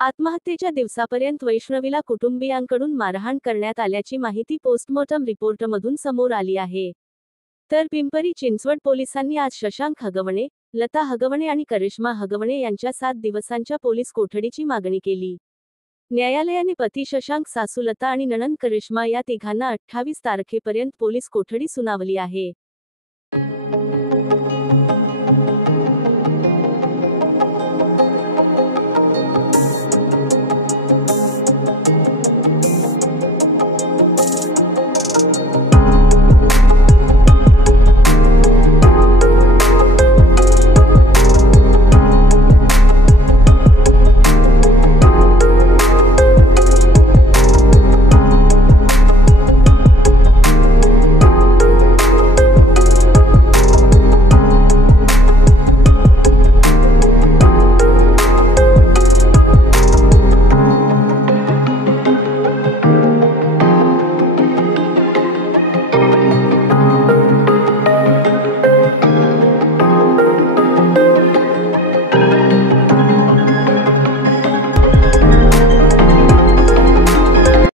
आत्महत्येच्या दिवसापर्यंत वैष्णवीला कुटुंबियांकडून मारहाण करण्यात आल्याची माहिती पोस्टमॉर्टम रिपोर्टमधून समोर आली आहे. तर पिंपरी चिंचवड पोलिसांनी आज शशांक हगवणे, लता हगवणे आणि करिश्मा हगवणे यांच्या 7 दिवसांच्या पोलीस कोठडीची मागणी केली. न्यायालयाने पती शशांक, सासू लता आणि नणंद करिश्मा या तिघांना 28 तारखेपर्यंत पोलीस कोठडी सुनावली आहे.